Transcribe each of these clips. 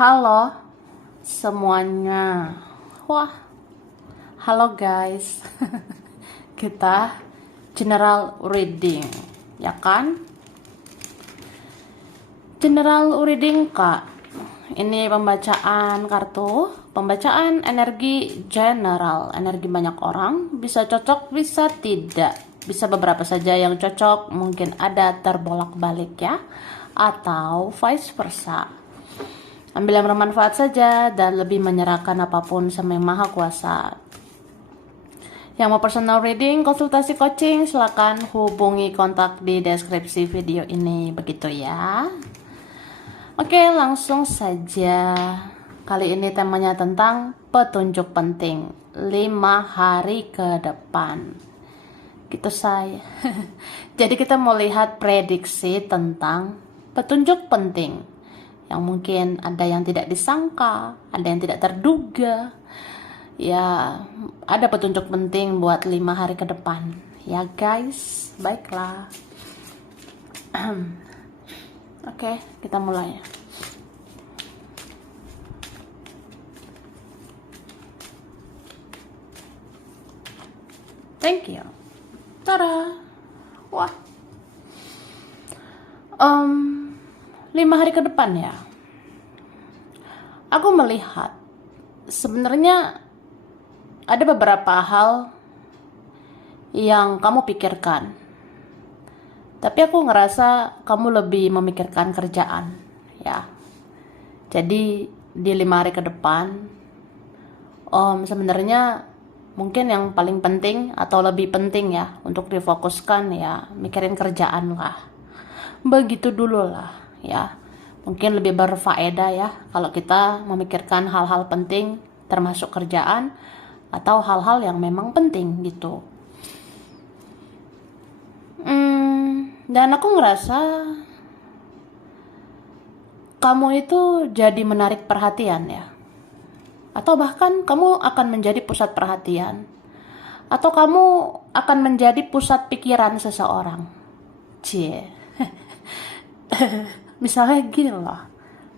Halo semuanya. Wah, halo guys. Kita general reading, ya kan? General reading, Kak. Ini pembacaan kartu, pembacaan energi general, energi banyak orang, bisa cocok, bisa tidak. Bisa beberapa saja yang cocok, mungkin ada terbolak-balik ya, atau vice versa. Ambil yang bermanfaat saja dan lebih menyerahkan apapun sama Yang Maha Kuasa. Yang mau personal reading, konsultasi coaching, silakan hubungi kontak di deskripsi video ini. Begitu ya. Oke, langsung saja. Kali ini temanya tentang petunjuk penting 5 hari ke depan. Gitu saya. Jadi kita mau lihat prediksi tentang petunjuk penting yang mungkin ada yang tidak disangka, ada yang tidak terduga. Ya, ada petunjuk penting buat 5 hari ke depan. Ya guys, baiklah. Oke, kita mulai. Thank you. Tada. Wah. 5 hari ke depan ya. Aku melihat sebenarnya ada beberapa hal yang kamu pikirkan. Tapi aku ngerasa kamu lebih memikirkan kerjaan, ya. Jadi di 5 hari ke depan, sebenarnya mungkin yang paling penting atau lebih penting ya untuk difokuskan ya mikirin kerjaan lah. Begitu dulu lah. Ya, mungkin lebih berfaedah ya kalau kita memikirkan hal-hal penting termasuk kerjaan atau hal-hal yang memang penting gitu. Dan aku ngerasa kamu itu jadi menarik perhatian ya, atau bahkan kamu akan menjadi pusat perhatian, atau kamu akan menjadi pusat pikiran seseorang. Cie. Misalnya gini loh,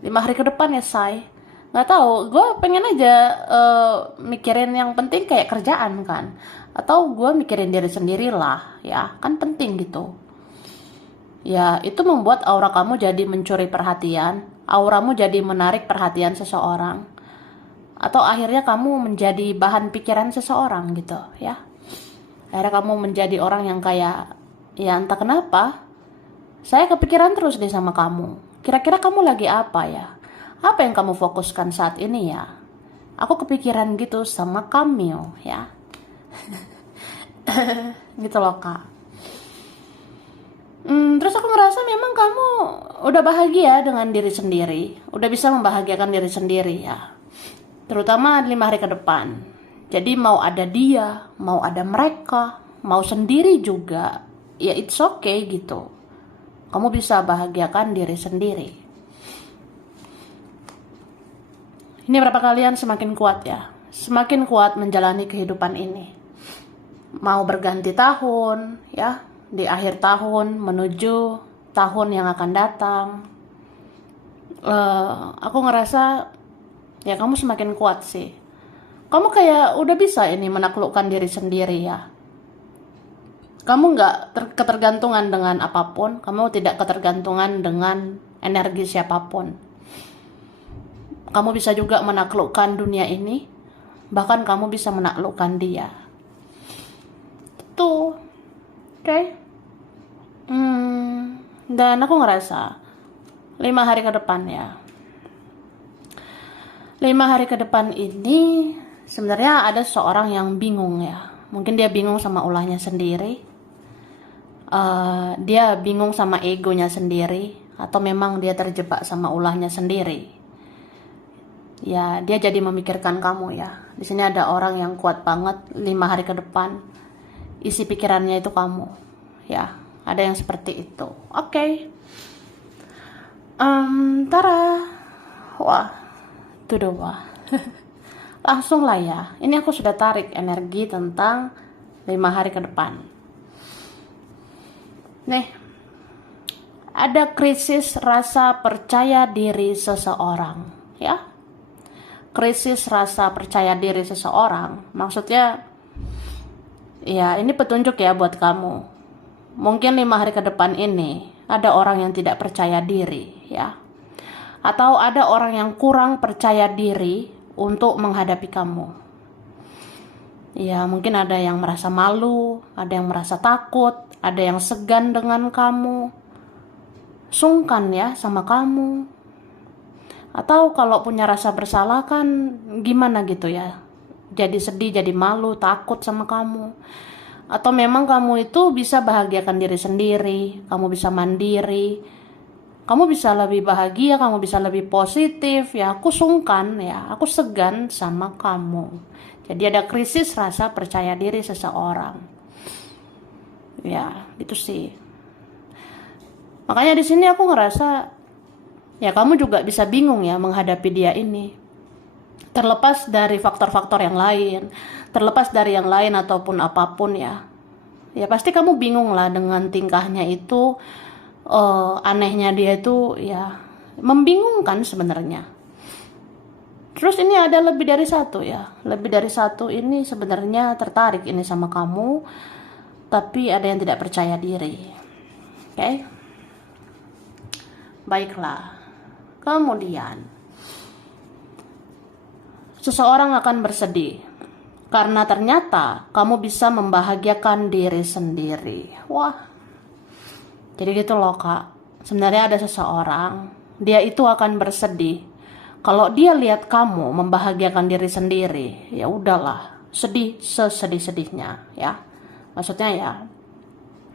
5 hari ke depan ya say, nggak tahu, gue pengen aja mikirin yang penting kayak kerjaan kan, atau gue mikirin diri sendiri lah, ya kan penting gitu. Ya itu membuat aura kamu jadi mencuri perhatian, auramu jadi menarik perhatian seseorang, atau akhirnya kamu menjadi bahan pikiran seseorang gitu ya. Akhirnya kamu menjadi orang yang kayak, ya entah kenapa saya kepikiran terus deh sama kamu. Kira-kira kamu lagi apa ya? Apa yang kamu fokuskan saat ini ya? Aku kepikiran gitu sama kamu ya. Gitu loh Kak. Terus aku merasa memang kamu udah bahagia dengan diri sendiri. Udah bisa membahagiakan diri sendiri ya. Terutama 5 hari ke depan. Jadi mau ada dia, mau ada mereka, mau sendiri juga, ya it's okay gitu. Kamu bisa bahagiakan diri sendiri. Ini berapa kalian semakin kuat ya. Semakin kuat menjalani kehidupan ini. Mau berganti tahun ya. Di akhir tahun menuju tahun yang akan datang. Aku ngerasa ya kamu semakin kuat sih. Kamu kayak udah bisa ini menaklukkan diri sendiri ya. Kamu nggak ketergantungan dengan apapun, kamu tidak ketergantungan dengan energi siapapun. Kamu bisa juga menaklukkan dunia ini, bahkan kamu bisa menaklukkan dia. Itu, oke? Dan aku ngerasa 5 hari ke depan ya. 5 hari ke depan ini sebenarnya ada seorang yang bingung ya. Mungkin dia bingung sama ulahnya sendiri. Dia bingung sama egonya sendiri, atau memang dia terjebak sama ulahnya sendiri. Ya, dia jadi memikirkan kamu ya. Di sini ada orang yang kuat banget 5 hari ke depan. Isi pikirannya itu kamu. Ya, ada yang seperti itu. Oke. Tara. Wah, itu doa. Langsung lah ya. Ini aku sudah tarik energi tentang 5 hari ke depan. Nih, ada krisis rasa percaya diri seseorang ya. Krisis rasa percaya diri seseorang, maksudnya ya ini petunjuk ya buat kamu. Mungkin 5 hari ke depan ini ada orang yang tidak percaya diri ya, atau ada orang yang kurang percaya diri untuk menghadapi kamu. Ya mungkin ada yang merasa malu, ada yang merasa takut, ada yang segan dengan kamu, sungkan ya sama kamu. Atau kalau punya rasa bersalah kan gimana gitu ya, jadi sedih, jadi malu, takut sama kamu. Atau memang kamu itu bisa bahagiakan diri sendiri, kamu bisa mandiri, kamu bisa lebih bahagia, kamu bisa lebih positif. Ya aku sungkan ya, aku segan sama kamu. Jadi ada krisis rasa percaya diri seseorang. Ya itu sih. Makanya di sini aku ngerasa ya kamu juga bisa bingung ya menghadapi dia ini. Terlepas dari faktor-faktor yang lain, terlepas dari yang lain ataupun apapun ya. Ya pasti kamu bingung lah dengan tingkahnya itu, anehnya dia itu ya membingungkan sebenarnya. Terus ini ada lebih dari satu ya. Lebih dari satu ini sebenarnya tertarik ini sama kamu, tapi ada yang tidak percaya diri. Oke? Baiklah. Kemudian seseorang akan bersedih karena ternyata kamu bisa membahagiakan diri sendiri. Wah, jadi gitu loh kak. Sebenarnya ada seseorang, dia itu akan bersedih kalau dia lihat kamu membahagiakan diri sendiri. Ya udahlah, sedih sesedih-sedihnya ya. Maksudnya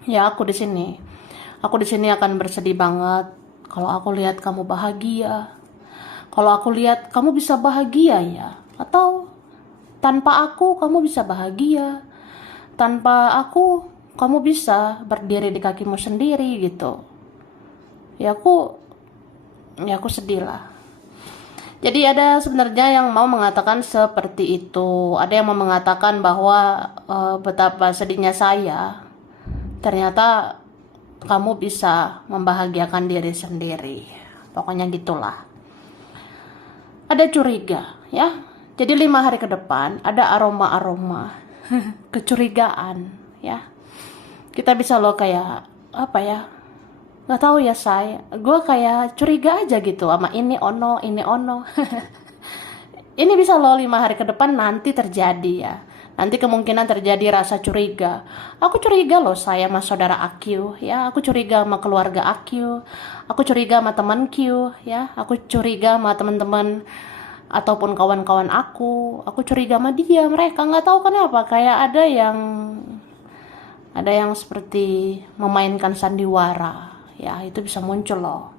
ya aku di sini akan bersedih banget kalau aku lihat kamu bahagia. Kalau aku lihat kamu bisa bahagia ya. Atau tanpa aku kamu bisa bahagia. Tanpa aku kamu bisa berdiri di kakimu sendiri gitu. Ya aku sedih lah. Jadi ada sebenarnya yang mau mengatakan seperti itu. Ada yang mau mengatakan bahwa betapa sedihnya saya. Ternyata kamu bisa membahagiakan diri sendiri. Pokoknya gitulah. Ada curiga ya. Jadi 5 hari ke depan ada aroma-aroma kecurigaan ya. Kita bisa loh kayak apa ya, nggak tahu ya gue kayak curiga aja gitu sama ini ono. Ini bisa loh 5 hari ke depan nanti terjadi ya. Nanti kemungkinan terjadi rasa curiga. Aku curiga loh saya sama saudara Aq ya. Aku curiga sama keluarga Aq. Aku curiga sama teman Q ya. Aku curiga sama teman-teman ataupun kawan-kawan aku curiga sama dia. Mereka nggak tahu kenapa kayak ada yang seperti memainkan sandiwara ya. Itu bisa muncul loh.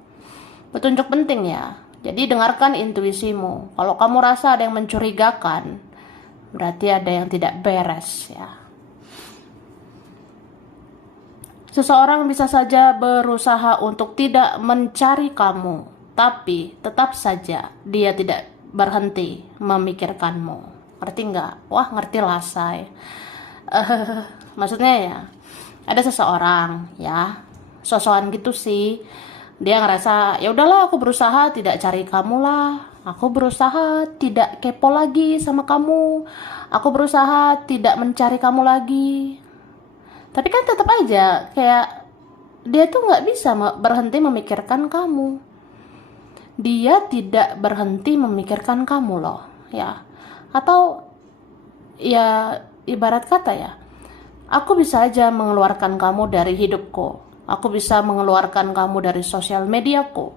Petunjuk penting ya. Jadi dengarkan intuisimu. Kalau kamu rasa ada yang mencurigakan, berarti ada yang tidak beres ya. Seseorang bisa saja berusaha untuk tidak mencari kamu, tapi tetap saja dia tidak berhenti memikirkanmu. Ngerti nggak? Wah ngerti lah say. Maksudnya ya, ada seseorang ya, sosokan gitu sih. Dia ngerasa ya udahlah aku berusaha tidak cari kamu lah. Aku berusaha tidak kepo lagi sama kamu. Aku berusaha tidak mencari kamu lagi. Tapi kan tetap aja kayak dia tuh nggak bisa berhenti memikirkan kamu. Dia tidak berhenti memikirkan kamu loh ya. Atau ya ibarat kata ya, aku bisa aja mengeluarkan kamu dari hidupku. Aku bisa mengeluarkan kamu dari sosial mediaku.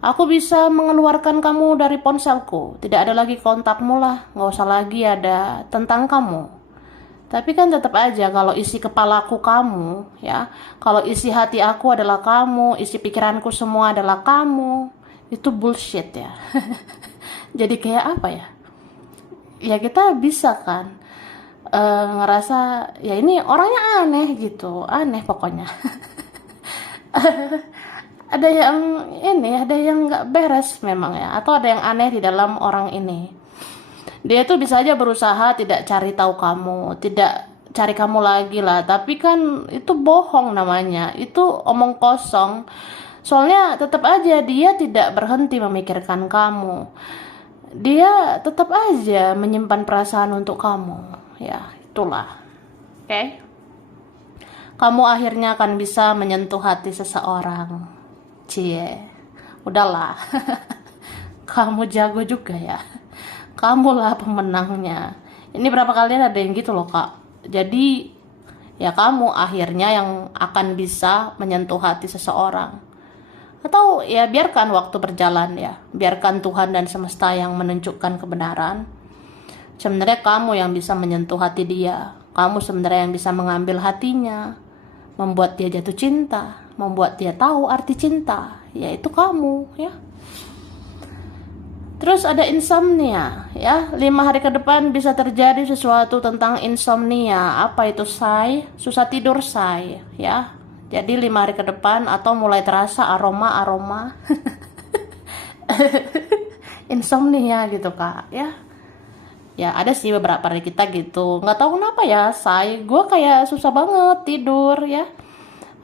Aku bisa mengeluarkan kamu dari ponselku. Tidak ada lagi kontakmu lah. Nggak usah lagi ada tentang kamu. Tapi kan tetap aja kalau isi kepalaku kamu ya. Kalau isi hati aku adalah kamu. Isi pikiranku semua adalah kamu. Itu bullshit ya. Jadi kayak apa ya? Ya kita bisa kan ngerasa ya ini orangnya aneh gitu. Aneh pokoknya. Ada yang nggak beres memang ya, atau ada yang aneh di dalam orang ini. Dia tuh bisa aja berusaha tidak cari tahu kamu, tidak cari kamu lagi lah, tapi kan itu bohong namanya, itu omong kosong. Soalnya tetap aja dia tidak berhenti memikirkan kamu. Dia tetap aja menyimpan perasaan untuk kamu. Ya, itulah. Oke? Kamu akhirnya akan bisa menyentuh hati seseorang. Cie. Udahlah. Kamu jago juga ya. Kamulah pemenangnya. Ini berapa kalian ada yang gitu loh, Kak. Jadi, ya kamu akhirnya yang akan bisa menyentuh hati seseorang. Atau ya biarkan waktu berjalan ya. Biarkan Tuhan dan semesta yang menunjukkan kebenaran. Sebenarnya kamu yang bisa menyentuh hati dia. Kamu sebenarnya yang bisa mengambil hatinya. Membuat dia jatuh cinta. Membuat dia tahu arti cinta. Yaitu kamu ya. Terus ada insomnia ya. 5 hari ke depan bisa terjadi sesuatu tentang insomnia. Apa itu, say? Susah tidur, say ya. Jadi 5 hari ke depan atau mulai terasa aroma insomnia gitu, Kak ya. Ya ada sih beberapa dari kita gitu. Nggak tahu kenapa ya, say. Gue kayak susah banget tidur ya.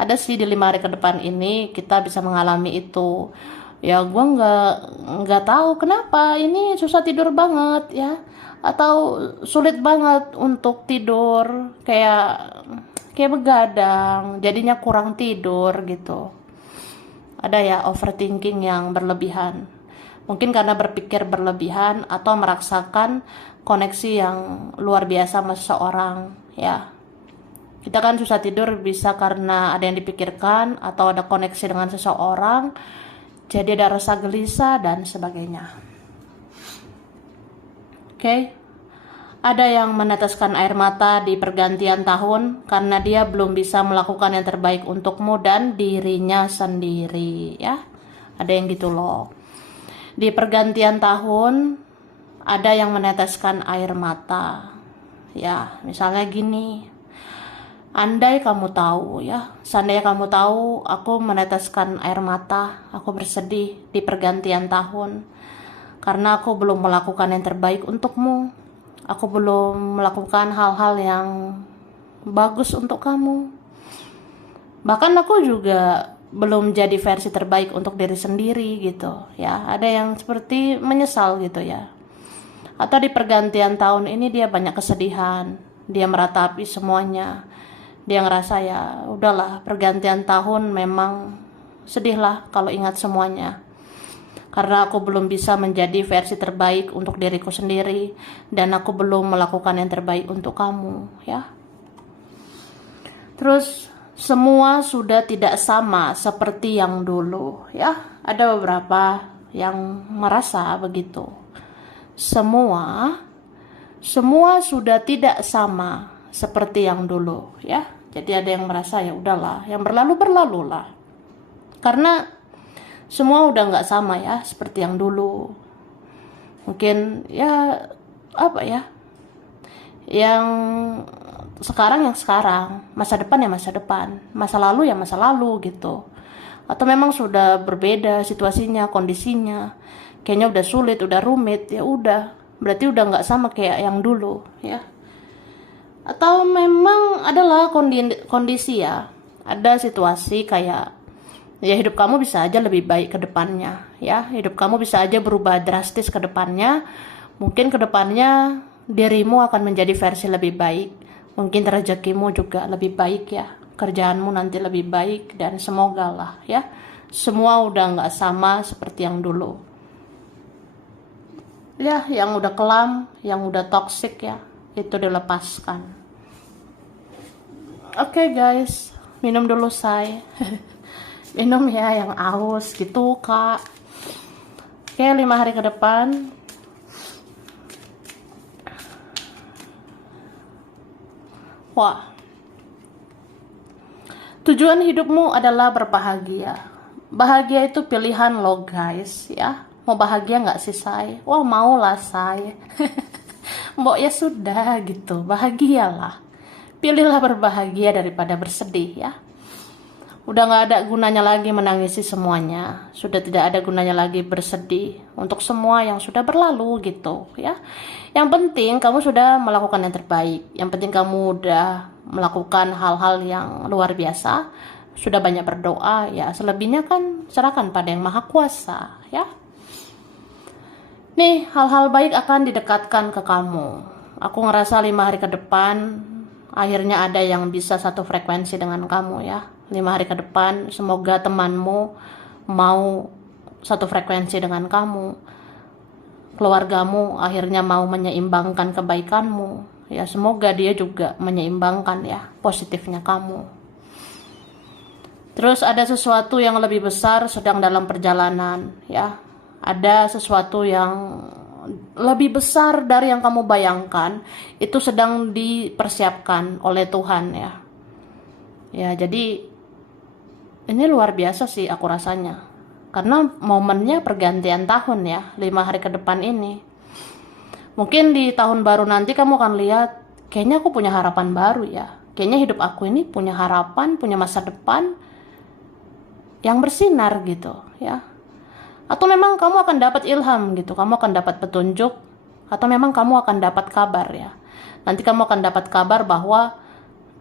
Ada sih di 5 hari ke depan ini kita bisa mengalami itu. Ya gue nggak tahu kenapa ini susah tidur banget ya, atau sulit banget untuk tidur, kayak begadang, jadinya kurang tidur gitu. Ada ya overthinking yang berlebihan, mungkin karena berpikir berlebihan atau merasakan koneksi yang luar biasa sama seseorang ya. Kita kan susah tidur bisa karena ada yang dipikirkan atau ada koneksi dengan seseorang. Jadi ada rasa gelisah dan sebagainya. Oke. Ada yang meneteskan air mata di pergantian tahun karena dia belum bisa melakukan yang terbaik untukmu dan dirinya sendiri ya. Ada yang gitu loh. Di pergantian tahun ada yang meneteskan air mata. Ya, misalnya gini. Andai kamu tahu ya, seandainya kamu tahu aku meneteskan air mata, aku bersedih di pergantian tahun karena aku belum melakukan yang terbaik untukmu. Aku belum melakukan hal-hal yang bagus untuk kamu. Bahkan aku juga belum jadi versi terbaik untuk diri sendiri gitu ya. Ada yang seperti menyesal gitu ya. Atau di pergantian tahun ini dia banyak kesedihan, dia meratapi semuanya. Dia ngerasa ya udahlah, pergantian tahun memang sedihlah kalau ingat semuanya. Karena aku belum bisa menjadi versi terbaik untuk diriku sendiri dan aku belum melakukan yang terbaik untuk kamu ya. Terus semua sudah tidak sama seperti yang dulu ya. Ada beberapa yang merasa begitu. Semua sudah tidak sama seperti yang dulu ya. Jadi ada yang merasa ya udahlah, yang berlalu lah. Karena semua udah nggak sama ya seperti yang dulu. Mungkin ya apa ya? Yang sekarang, masa depan ya masa depan, masa lalu ya masa lalu gitu. Atau memang sudah berbeda situasinya, kondisinya. Kayaknya udah sulit, udah rumit, ya udah. Berarti udah nggak sama kayak yang dulu ya. Atau memang adalah kondisi ya, ada situasi kayak ya hidup kamu bisa aja lebih baik ke depannya ya, hidup kamu bisa aja berubah drastis ke depannya. Mungkin ke depannya dirimu akan menjadi versi lebih baik, mungkin rezekimu juga lebih baik ya, kerjaanmu nanti lebih baik, dan semoga lah ya semua udah nggak sama seperti yang dulu ya. Yang udah kelam, yang udah toksik ya, itu dilepaskan. Oke guys, minum dulu say. Minum ya yang aus gitu, Kak. Oke, 5 hari ke depan wah, tujuan hidupmu adalah berbahagia. Bahagia itu pilihan lo guys ya. Mau bahagia nggak sih say? Wah, mau lah say. Mbok ya sudah gitu, bahagialah. Pilihlah berbahagia daripada bersedih ya. Udah gak ada gunanya lagi menangisi semuanya. Sudah tidak ada gunanya lagi bersedih untuk semua yang sudah berlalu gitu ya. Yang penting kamu sudah melakukan yang terbaik. Yang penting kamu udah melakukan hal-hal yang luar biasa. sudah banyak berdoa, ya selebihnya kan serahkan pada yang maha kuasa, ya. Nih, hal-hal baik akan didekatkan ke kamu. Aku ngerasa 5 hari ke depan, akhirnya ada yang bisa satu frekuensi dengan kamu, ya. 5 hari ke depan, semoga temanmu mau satu frekuensi dengan kamu. Keluargamu akhirnya mau menyeimbangkan kebaikanmu. Ya, semoga dia juga menyeimbangkan ya positifnya kamu. Terus ada sesuatu yang lebih besar sedang dalam perjalanan, ya. Ada sesuatu yang lebih besar dari yang kamu bayangkan, itu sedang dipersiapkan oleh Tuhan, ya. Ya, jadi ini luar biasa sih aku rasanya. Karena momennya pergantian tahun ya, 5 hari ke depan ini. Mungkin di tahun baru nanti kamu akan lihat, kayaknya aku punya harapan baru ya. Kayaknya hidup aku ini punya harapan, punya masa depan yang bersinar gitu ya. Atau memang kamu akan dapat ilham gitu, kamu akan dapat petunjuk, atau memang kamu akan dapat kabar ya. Nanti kamu akan dapat kabar bahwa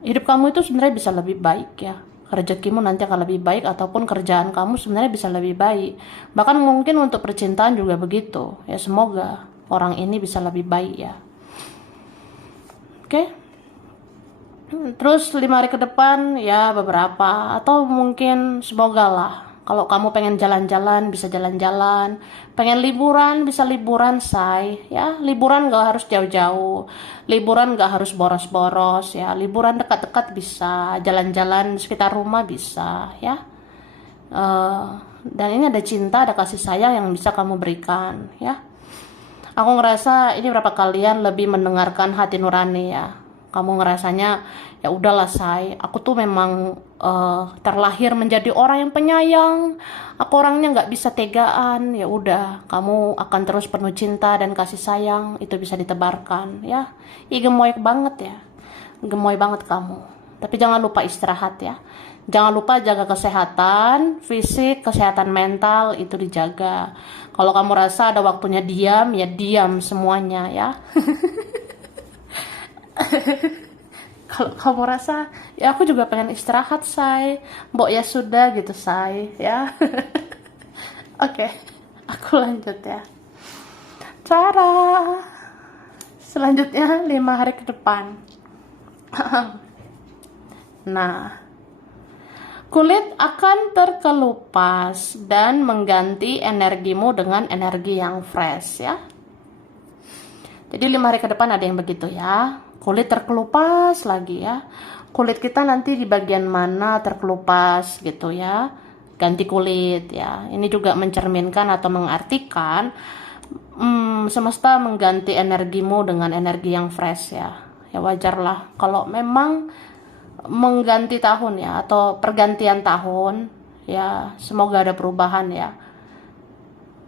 hidup kamu itu sebenarnya bisa lebih baik ya. Rezekimu nanti akan lebih baik, ataupun kerjaan kamu sebenarnya bisa lebih baik. Bahkan mungkin untuk percintaan juga begitu. Ya, semoga orang ini bisa lebih baik ya. Oke. Terus 5 hari ke depan ya beberapa, atau mungkin semoga lah. Kalau kamu pengen jalan-jalan, bisa jalan-jalan. Pengen liburan, bisa liburan, say. Ya, liburan gak harus jauh-jauh. Liburan gak harus boros-boros, ya. Liburan dekat-dekat bisa. Jalan-jalan sekitar rumah bisa, ya. Dan ini ada cinta, ada kasih sayang yang bisa kamu berikan, ya. Aku ngerasa ini berapa kalian lebih mendengarkan hati nurani, ya. Kamu ngerasanya ya udahlah, say, aku tuh memang terlahir menjadi orang yang penyayang, aku orangnya nggak bisa tegaan. Ya udah, kamu akan terus penuh cinta dan kasih sayang, itu bisa ditebarkan ya. Gemoy banget ya, gemoy banget kamu. Tapi jangan lupa istirahat ya, jangan lupa jaga kesehatan fisik, kesehatan mental itu dijaga. Kalau kamu rasa ada waktunya diam, ya diam semuanya ya. Kalau kamu rasa ya aku juga pengen istirahat, say, mbok ya sudah gitu, say, ya. Oke, aku lanjut ya. Cara selanjutnya 5 hari ke depan. Nah, kulit akan terkelupas dan mengganti energimu dengan energi yang fresh ya. Jadi 5 hari ke depan ada yang begitu ya. Kulit terkelupas lagi ya. Kulit kita nanti di bagian mana terkelupas gitu ya. Ganti kulit ya. Ini juga mencerminkan atau mengartikan semesta mengganti energimu dengan energi yang fresh ya. Ya wajarlah kalau memang mengganti tahun ya, atau pergantian tahun ya, semoga ada perubahan ya.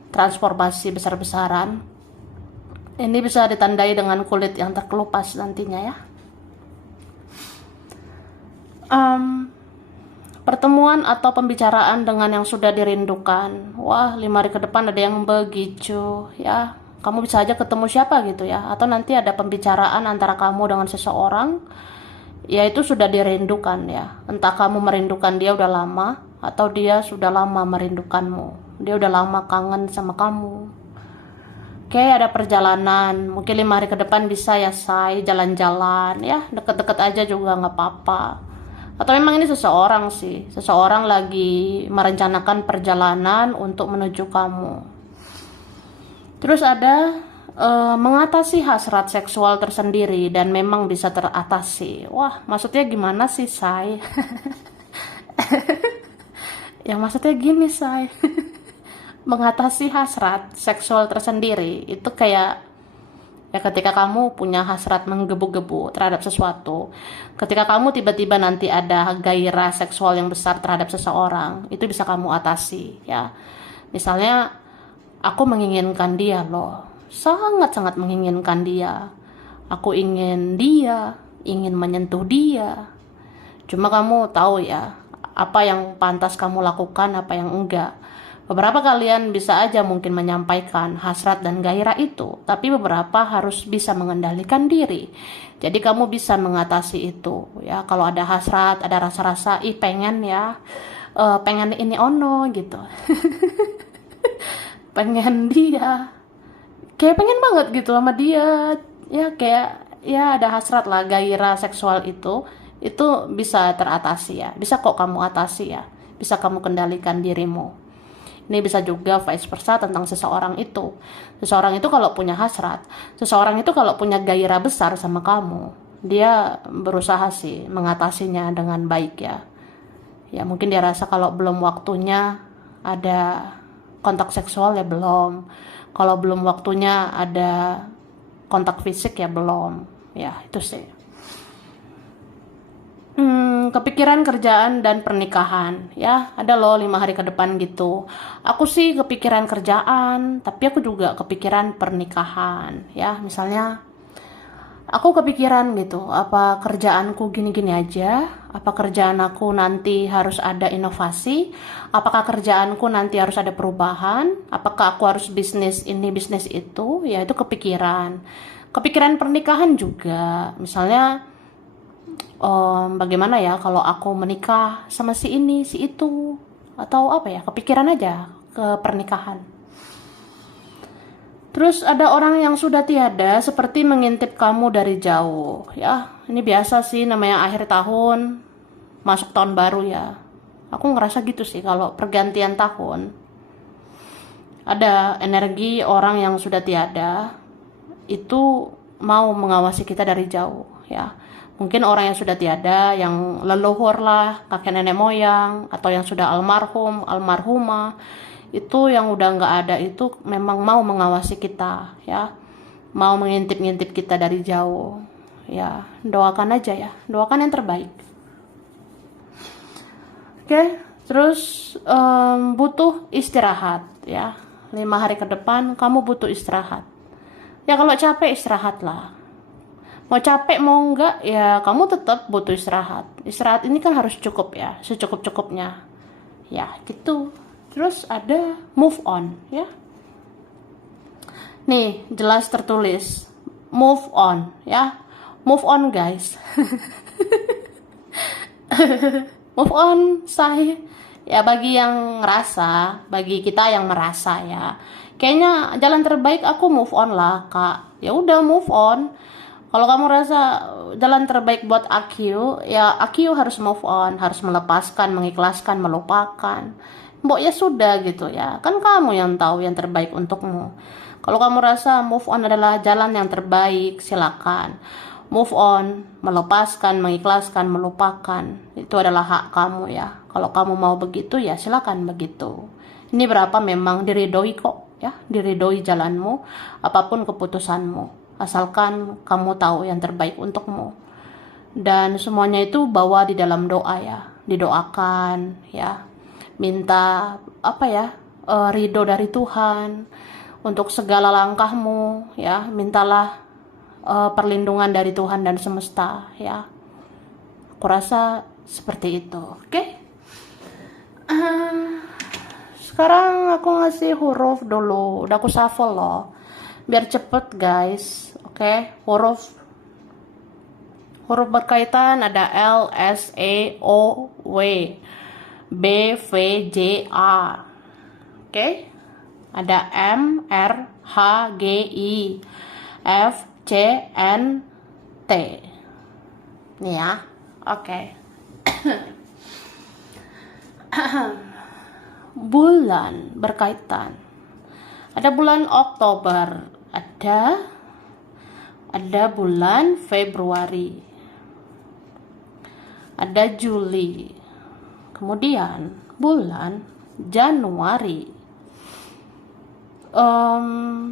Transformasi besar-besaran. Ini bisa ditandai dengan kulit yang terkelupas nantinya ya. Pertemuan atau pembicaraan dengan yang sudah dirindukan. Wah, 5 hari ke depan ada yang begitu ya. Kamu bisa aja ketemu siapa gitu ya. Atau nanti ada pembicaraan antara kamu dengan seseorang, ya itu sudah dirindukan ya. Entah kamu merindukan dia udah lama, atau dia sudah lama merindukanmu. Dia udah lama kangen sama kamu. Oke, ada perjalanan, mungkin 5 hari ke depan bisa ya, say, jalan-jalan ya, deket-deket aja juga nggak apa-apa. Atau memang ini seseorang sih, seseorang lagi merencanakan perjalanan untuk menuju kamu. Terus ada mengatasi hasrat seksual tersendiri dan memang bisa teratasi. Wah, maksudnya gimana sih, say? Ya maksudnya gini, say. Mengatasi hasrat seksual tersendiri itu kayak ya ketika kamu punya hasrat menggebu-gebu terhadap sesuatu, ketika kamu tiba-tiba nanti ada gairah seksual yang besar terhadap seseorang, itu bisa kamu atasi ya. Misalnya aku menginginkan dia loh, sangat-sangat menginginkan dia, aku ingin dia, ingin menyentuh dia, cuma kamu tahu ya apa yang pantas kamu lakukan, apa yang enggak. Beberapa kalian bisa aja mungkin menyampaikan hasrat dan gairah itu, tapi beberapa harus bisa mengendalikan diri. Jadi kamu bisa mengatasi itu ya. Kalau ada hasrat, ada rasa-rasa pengen ya, pengen ini ono gitu. Pengen dia, kayak pengen banget gitu sama dia. Ya kayak ya ada hasrat lah, gairah seksual itu bisa teratasi ya. Bisa kok kamu atasi ya. Bisa kamu kendalikan dirimu. Ini bisa juga vice versa tentang seseorang itu. Seseorang itu kalau punya hasrat, seseorang itu kalau punya gairah besar sama kamu, dia berusaha sih mengatasinya dengan baik ya. Ya mungkin dia rasa kalau belum waktunya ada kontak seksual ya belum. Kalau belum waktunya ada kontak fisik ya belum. Ya itu sih. Kepikiran kerjaan dan pernikahan ya, ada loh 5 hari ke depan gitu. Aku sih kepikiran kerjaan, tapi aku juga kepikiran pernikahan ya. Misalnya aku kepikiran gitu, apa kerjaanku gini-gini aja, apa kerjaan aku nanti harus ada inovasi, apakah kerjaanku nanti harus ada perubahan, apakah aku harus bisnis ini bisnis itu, ya itu kepikiran pernikahan juga. Misalnya bagaimana ya kalau aku menikah sama si ini, si itu, atau apa ya, kepikiran aja ke pernikahan. Terus ada orang yang sudah tiada seperti mengintip kamu dari jauh. Ya, ini biasa sih namanya akhir tahun, masuk tahun baru ya. Aku ngerasa gitu sih kalau pergantian tahun. Ada energi orang yang sudah tiada itu mau mengawasi kita dari jauh ya. Mungkin orang yang sudah tiada, yang leluhur lah, kakek nenek moyang, atau yang sudah almarhum, almarhumah, itu yang udah nggak ada itu memang mau mengawasi kita ya, mau mengintip-ngintip kita dari jauh ya. Doakan aja ya, doakan yang terbaik. Oke. Terus butuh istirahat ya. 5 hari ke depan kamu butuh istirahat ya. Kalau capek istirahat lah, mau capek mau enggak ya kamu tetap butuh istirahat. Istirahat ini kan harus cukup ya, secukup-cukupnya ya gitu. Terus ada move on ya. Nih jelas tertulis move on ya. Move on guys. Move on say ya, bagi yang ngerasa, bagi kita yang merasa ya, kayaknya jalan terbaik aku move on lah kak. Ya udah move on. Kalau kamu rasa jalan terbaik buat aku, ya aku harus move on, harus melepaskan, mengikhlaskan, melupakan. Mbok ya sudah gitu ya, kan kamu yang tahu yang terbaik untukmu. Kalau kamu rasa move on adalah jalan yang terbaik, silakan. Move on, melepaskan, mengikhlaskan, melupakan, itu adalah hak kamu ya. Kalau kamu mau begitu ya silakan begitu. Ini berapa memang diridoi kok ya, diridoi jalanmu, apapun keputusanmu. Asalkan kamu tahu yang terbaik untukmu. Dan semuanya itu bawa di dalam doa ya. Didoakan ya. Minta apa ya? Ridho dari Tuhan untuk segala langkahmu ya. Mintalah perlindungan dari Tuhan dan semesta ya. Aku rasa seperti itu. Oke? Sekarang aku ngasih huruf dulu. Udah aku shuffle loh, biar cepet guys. Oke, huruf berkaitan ada L, S, E, O, W, B, V, J, A. Oke, ada M, R, H, G, I, F, C, N, T. Nih ya. Oke. Bulan berkaitan. Ada bulan Oktober, ada bulan Februari, ada Juli, kemudian bulan Januari,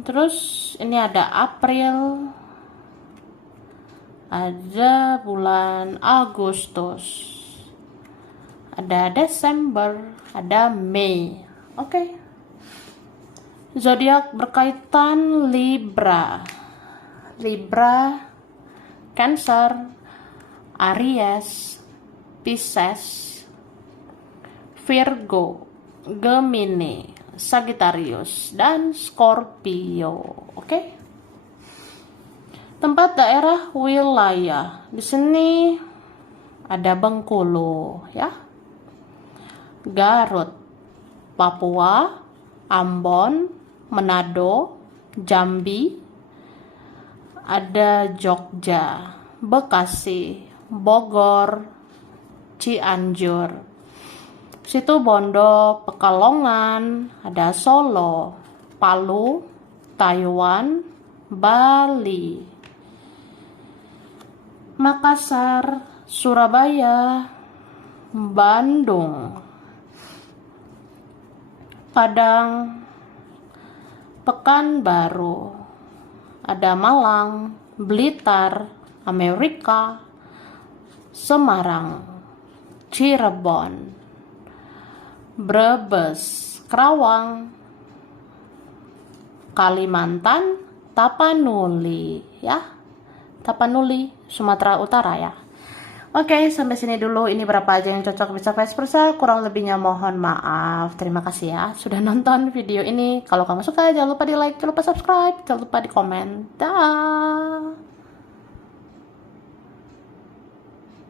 terus ini ada April, ada bulan Agustus, ada Desember, ada Mei. Oke. Zodiak berkaitan Libra, Cancer, Aries, Pisces, Virgo, Gemini, Sagittarius, dan Scorpio. Oke. Tempat daerah wilayah. Di sini ada Bengkulu, ya. Garut, Papua, Ambon, Manado, Jambi, ada Jogja, Bekasi, Bogor, Cianjur, Situbondo, Pekalongan, ada Solo, Palu, Taiwan, Bali, Makassar, Surabaya, Bandung, Padang, Pekanbaru, ada Malang, Blitar, Amerika, Semarang, Cirebon, Brebes, Kerawang, Kalimantan, Tapanuli, ya. Tapanuli, Sumatera Utara, ya. Oke, sampai sini dulu. Ini berapa aja yang cocok bisa vice versa. Kurang lebihnya mohon maaf. Terima kasih ya sudah nonton video ini. Kalau kamu suka, jangan lupa di like, jangan lupa subscribe, jangan lupa di komen. Dah.